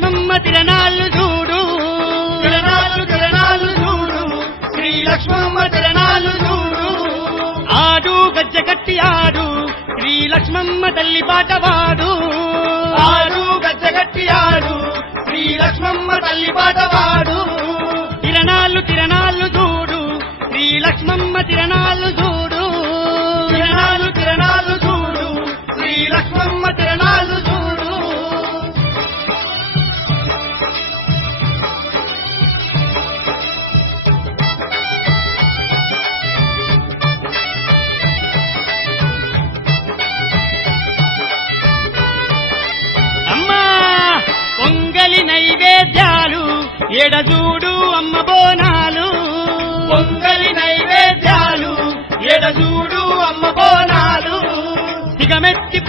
లక్ష్మమ్మ తిరణాలు చూడు తిరణాలు చూడు శ్రీ లక్ష్మమ్మ తిరణాలు చూడు ఆడు గజ్జ కట్టి ఆడు శ్రీ లక్ష్మమ్మ తల్లి పాట వాడు ఆడు గజ్జ కట్టి ఆడు శ్రీ లక్ష్మమ్మ తల్లి పాట వాడు తిరణాలు చూడు శ్రీ లక్ష్మమ్మ తిరణాలు చూడు తిరణాలు చూడు శ్రీ లక్ష్మమ్మ తిరణాలు చూడు అమ్మా పొంగలి నైవేద్యాలు ఎడజూడు అమ్మ బోనాలు పొంగలి నైవేద్యాలు ఎడజూడు అమ్మ బోనాలు సిగమెత్తి